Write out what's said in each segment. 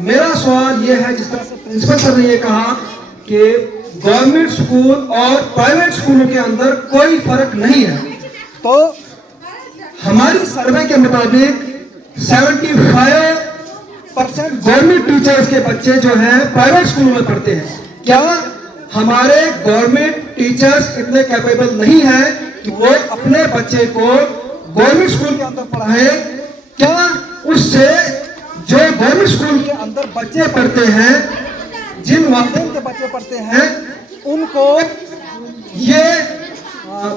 मेरा सवाल ये है, जिस तरह से प्रिंसिपल सर ने ये कहा कि गवर्नमेंट स्कूल और प्राइवेट स्कूलों के अंदर कोई फर्क नहीं है, तो हमारी सर्वे के मुताबिक 75% गवर्नमेंट टीचर्स के बच्चे जो हैं प्राइवेट स्कूलों में पढ़ते हैं। क्या हमारे गवर्नमेंट टीचर्स इतने कैपेबल नहीं है कि वो अपने बच्चे को गवर्नमेंट स्कूल के अंदर पढ़ाए? क्या उससे जो गवर्नमेंट स्कूल के अंदर बच्चे पढ़ते हैं, जिन वालिदैन के बच्चे पढ़ते हैं, उनको ये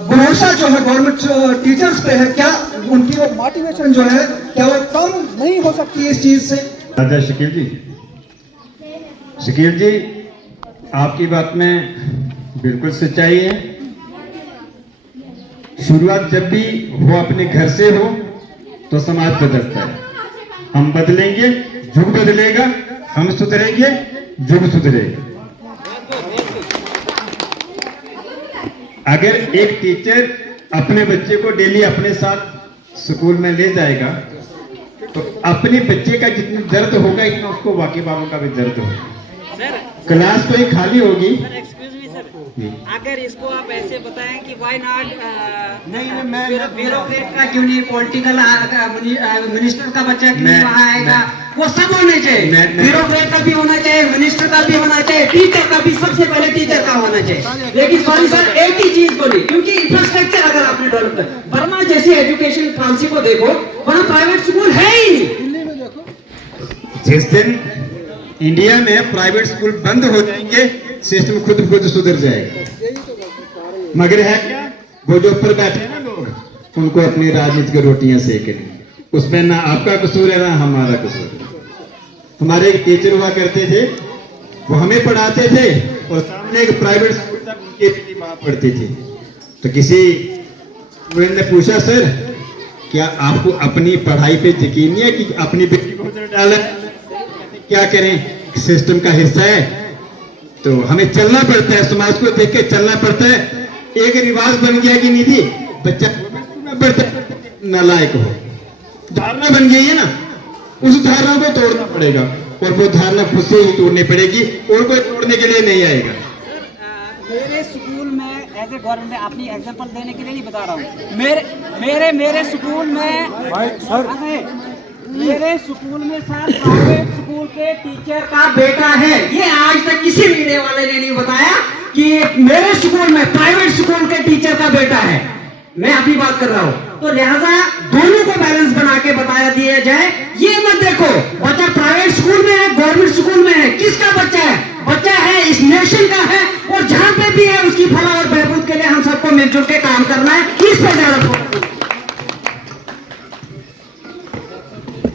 भरोसा जो है गवर्नमेंट टीचर्स पे है, क्या उनकी वो मोटिवेशन जो है क्या वो कम नहीं हो सकती इस चीज से? राजा शकील जी, आपकी बात में बिल्कुल सच्चाई है। शुरुआत जब भी हो अपने घर से हो तो समाज बदलता है। हम बदलेंगे, युग बदलेगा, हम सुधरेंगे, युग सुधरेगा। अगर एक टीचर अपने बच्चे को डेली अपने साथ स्कूल में ले जाएगा तो अपने बच्चे का जितना दर्द होगा इतना उसको बाकी बालों का भी दर्द होगा। क्लास तो ही खाली होगी। अगर इसको आप ऐसे बताएं कि व्हाई नॉट नहीं, मैं ब्यूरोक्रेट का क्यों नहीं, पॉलिटिकल मिनिस्टर का बच्चा क्यों नहीं वहाँ आएगा? वो सब होने चाहिए, ब्यूरोक्रेट का भी होना चाहिए, मिनिस्टर का भी होना चाहिए, टीचर का भी, सबसे पहले टीचर का होना चाहिए। लेकिन सॉरी सर, एक ही चीज बोली, क्योंकि इंफ्रास्ट्रक्चर अगर आपने डेवलप कर, बर्मा जैसी एजुकेशन पॉलिसी को देखो, वहाँ प्राइवेट स्कूल है ही नहीं। जिस दिन इंडिया में प्राइवेट स्कूल बंद हो जाएंगे सिस्टम खुद सुधर जाएगा। मगर है क्या, वो जो ऊपर बैठे हैं ना लोग, उनको अपनी राजनीति की रोटियां सेकनी, उसमें ना आपका कसूर है ना हमारा कसूर है। हमारे एक टीचर हुआ करते थे, वो हमें पढ़ाते थे और सामने एक प्राइवेट स्कूल था, उनकी बेटी वहां पढ़ती थी। तो किसी स्टूडेंट ने पूछा, सर क्या आपको अपनी पढ़ाई पे यकीन नहीं है कि अपनी बेटी को उधर डाला? क्या करें, सिस्टम का हिस्सा है तो हमें चलना पड़ता है, समाज को देख के चलना पड़ता है। एक रिवाज बन गया कि नहीं थी, बच्चा पढ़ता है नालायक हो, धारणा बन गई है ना, उस धारणा को तोड़ना पड़ेगा और वो धारणा खुद से ही तोड़नी पड़ेगी और कोई तोड़ने के लिए नहीं आएगा। मेरे स्कूल में एज ए गवर्नमेंट, अपनी एग्जांपल देने के लिए नहीं बता रहा हूँ, मेरे स्कूल में मेरे स्कूल में सर प्राइवेट स्कूल के टीचर का बेटा है। ये आज तक किसी मीडिया वाले ने नहीं बताया कि मेरे स्कूल में प्राइवेट स्कूल के टीचर का बेटा है। मैं अपनी बात कर रहा हूँ, तो लिहाजा दोनों को बैलेंस बना के बताया दिया जाए। ये मत देखो बच्चा प्राइवेट स्कूल में है, गवर्नमेंट स्कूल में है, किसका बच्चा है? बच्चा है इस नेशन का है, और जहां पे भी है उसकी भला और बहबूद के लिए हम सबको मिलजुल के काम करना है। इस पर ज्यादा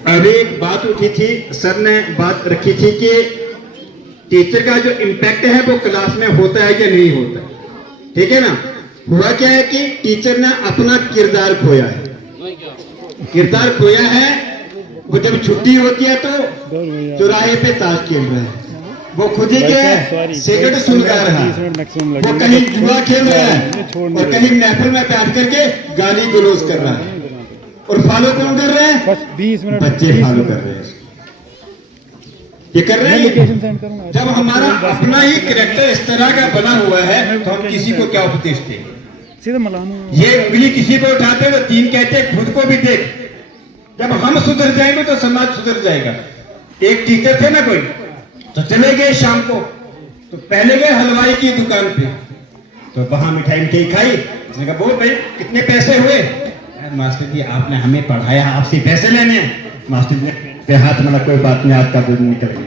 अभी एक बात उठी थी, सर ने बात रखी थी कि टीचर का जो इम्पैक्ट है वो क्लास में होता है या नहीं होता, ठीक है ना। हुआ क्या है कि टीचर ने अपना किरदार खोया है। वो जब छुट्टी होती है तो चौराहे पे ताश खेल रहा है, वो खुद ही क्या है, सिगरेट सुलगा रहा है, वो कहीं जुआ खेल रहा है और कहीं महफिल में बैठ करके गाली गलौज कर रहा है। और फॉलो कौन कर रहे हैं? बस 20 मिनट बच्चे फॉलो कर रहे हैं, ये कर रहे हैं। जब हमारा अपना ही कैरेक्टर इस तरह का बना हुआ है तो हम किसी को क्या उपदेश दें? ये उंगली किसी को उठाते तो 3 कहते खुद को भी देख। जब हम सुधर जाएंगे तो समाज सुधर जाएगा। एक टीचर थे ना कोई, तो चले गए शाम को, तो पहले गए हलवाई की दुकान पे, तो वहां मिठाई खाई। उसने कहा, बोल भाई कितने पैसे हुए? मास्टर जी आपने हमें पढ़ाया, आपसे पैसे लेने हैं। मास्टर जी पे हाथ मिला, कोई बात नहीं, आपका दूध निकल गया।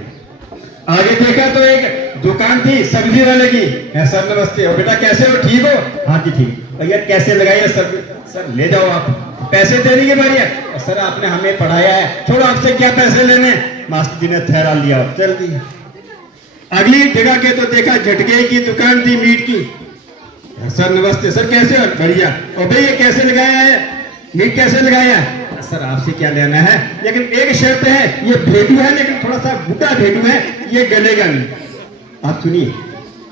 आगे देखा तो एक दुकान थी सब्जी वाले की। सर नमस्ते, और बेटा कैसे हो, ठीक हो? हाँ जी ठीक। भैया कैसे लगाइए सर ले जाओ आप, पैसे देने की बारी है। सर आपने हमें पढ़ाया है, छोड़ो आपसे क्या पैसे लेने। मास्टर जी ने थैला लिया, चल दी। अगली जगह के तो देखा झटके की दुकान थी मीट की। सर नमस्ते, सर कैसे हो? बढ़िया। और भैया कैसे लगाया है, मीट कैसे लगाया? सर आपसे क्या लेना है, लेकिन एक शर्त है, ये भेड़ू है लेकिन थोड़ा सा बूढ़ा भेड़ू है, ये गलेगा नहीं। आप सुनिए,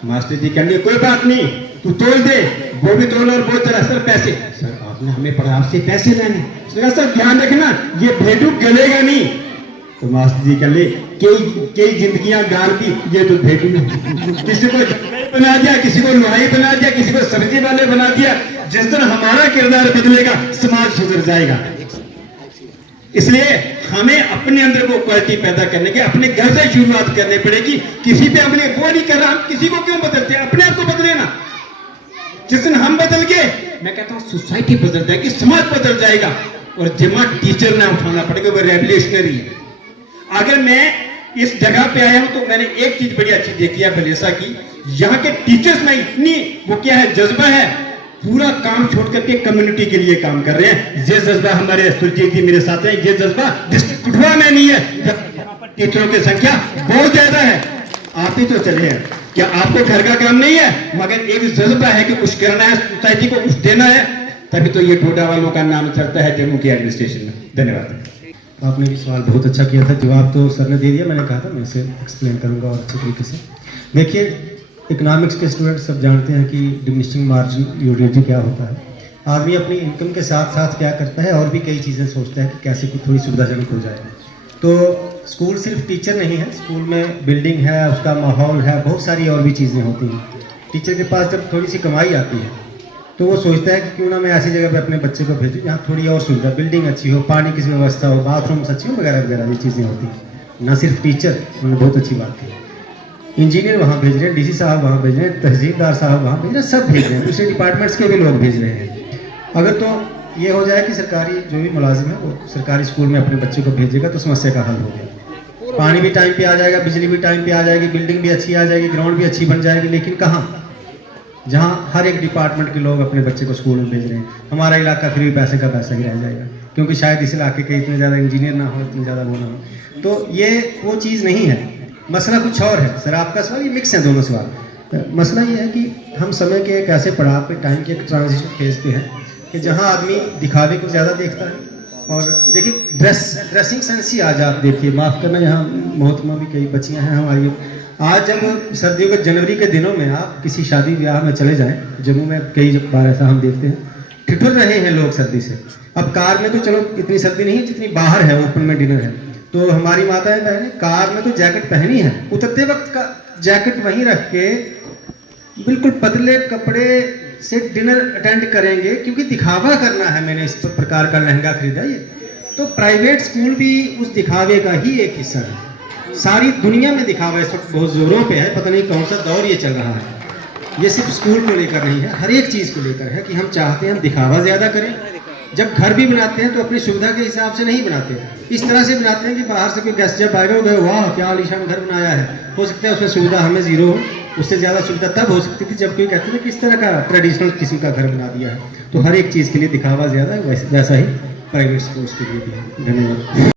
मास्टर जी कहने कोई बात नहीं, तू तोल दे। वो भी तोल और वो तरह। सर पैसे? सर आपने हमें पढ़ा, आपसे पैसे लेने। सर ध्यान रखना, ये भेड़ू गलेगा नहीं। तो मास्टर जी कहने कई जिंदगियां गार दी ये तो भेटी में। किसी को बना दिया, किसी को लुहाई बना दिया, किसी को सब्जी वाले बना दिया। जिस दिन हमारा किरदार बदलेगा समाज सुधर जाएगा। इसलिए हमें अपने अंदर वो क्वालिटी पैदा करने की अपने घर से शुरुआत करनी पड़ेगी। किसी पे हमने वो नहीं कर रहा, हम किसी को क्यों बदलते हैं, अपने आप को बदले ना। जिस दिन हम बदल गए, मैं कहता हूं सोसाइटी बदल जाएगी, समाज बदल जाएगा। और दिमाग टीचर ने उठाना पड़ेगा, वो रेवोल्यूशनरी है। अगर मैं इस जगह पे आया हूं तो मैंने एक चीज बड़ी अच्छी देखी है बलेसा की, यहाँ के टीचर्स में इतनी वो क्या है जज्बा है, पूरा काम छोड़ करके कम्युनिटी के लिए काम कर रहे हैं। ये जज्बा हमारे सुरजीत जी मेरे साथ हैं, ये जज्बा डिस्ट्रिक्ट कठुआ में नहीं है। टीचरों की संख्या बहुत ज्यादा है, आप ही तो चले हैं। क्या आपको घर का काम नहीं है, मगर एक जज्बा है कि कुछ करना है, सोसाइटी को कुछ देना है, तभी तो ये टोडा वालों का नाम चलता है जम्मू की एडमिनिस्ट्रेशन में। धन्यवाद। आपने भी सवाल बहुत अच्छा किया था, जवाब तो सर ने दे दिया। मैंने कहा था मैं इसे एक्सप्लेन करूंगा और अच्छे तरीके से। देखिए, इकोनॉमिक्स के स्टूडेंट सब जानते हैं कि डिमिनिशिंग मार्जिन यूटिलिटी क्या होता है। आदमी अपनी इनकम के साथ साथ क्या करता है, और भी कई चीज़ें सोचता है कि कैसे कुछ थोड़ी सुविधाजनक हो जाए। तो स्कूल सिर्फ टीचर नहीं है, स्कूल में बिल्डिंग है, उसका माहौल है, बहुत सारी और भी चीज़ें होती हैं। टीचर के पास जब थोड़ी सी कमाई आती है तो वो सोचता है कि क्यों ना मैं ऐसी जगह पे अपने बच्चे को भेजूँ जहाँ थोड़ी और सुविधा, बिल्डिंग अच्छी हो, पानी की व्यवस्था हो, बाथरूम्स अच्छी हो, वगैरह वगैरह ये चीज़ें होती हैं। ना सिर्फ टीचर, उन्होंने बहुत अच्छी बात की। इंजीनियर वहाँ भेज रहे हैं, डीसी साहब वहाँ भेज रहे हैं, तहसीलदार साहब वहाँ भेज रहे हैं, सब भेज रहे हैं, दूसरे डिपार्टमेंट्स के भी लोग भेज रहे हैं। अगर तो ये हो जाए कि सरकारी जो भी मुलाजिम है वो सरकारी स्कूल में अपने बच्चे को भेजेगा तो समस्या का हल हो गया। पानी भी टाइम पे आ जाएगा, बिजली भी टाइम पे आ जाएगी, बिल्डिंग भी अच्छी आ जाएगी, ग्राउंड भी अच्छी बन जाएगी। लेकिन कहाँ, जहाँ हर एक डिपार्टमेंट के लोग अपने बच्चे को स्कूल में भेज रहे हैं, हमारा इलाका फिर भी पैसे का पैसा ही रह जाएगा, क्योंकि शायद इस इलाके के इतने ज़्यादा इंजीनियर ना हो, इतने ज़्यादा वो ना हो। तो ये वो चीज़ नहीं है, मसला कुछ और है। सर आपका सवाल, ये मिक्स है दोनों सवाल। मसला ये है कि हम समय के एक ऐसे पड़ाव पे, टाइम के एक ट्रांजिशन फेज पे हैं कि जहाँ आदमी दिखावे को ज़्यादा देखता है। और देखिए ड्रेसिंग सेंस ही आज आप देखिए, माफ़ करना, यहाँ मोहतरमा भी कई बच्चियाँ हैं हमारी। आज जब सर्दियों के जनवरी के दिनों में आप किसी शादी ब्याह में चले जाएं, जम्मू में कई बार ऐसा हम देखते हैं, ठिठुर रहे हैं लोग सर्दी से। अब कार में तो चलो इतनी सर्दी नहीं है जितनी बाहर है, ओपन में डिनर है, तो हमारी माताएं बहनें कार में तो जैकेट पहनी है, उतरते वक्त का जैकेट वहीं रख के बिल्कुल पतले कपड़े से डिनर अटेंड करेंगे, क्योंकि दिखावा करना है, मैंने इस प्रकार का लहंगा खरीदा। ये तो प्राइवेट स्कूल भी उस दिखावे का ही एक हिस्सा है। सारी दुनिया में दिखावा इस वक्त बहुत जोरों पे है, पता नहीं कौन सा दौर ये चल रहा है। ये सिर्फ स्कूल को लेकर नहीं है, हर एक चीज़ को लेकर है कि हम चाहते हैं हम दिखावा ज़्यादा करें। जब घर भी बनाते हैं तो अपनी सुविधा के हिसाब से नहीं बनाते, इस तरह से बनाते हैं कि बाहर से कोई गेस्ट जब आएगा वो वाह क्या आलीशान घर बनाया है। हो सकता है उसमें सुविधा हमें जीरो हो, उससे ज़्यादा सुविधा तब हो सकती थी जब कोई कहते थे कि इस तरह का ट्रेडिशनल किस्म का घर बना दिया है। तो हर एक चीज़ के लिए दिखावा ज़्यादा है, वैसा ही प्राइवेट स्कूल्स के लिए भी है। धन्यवाद।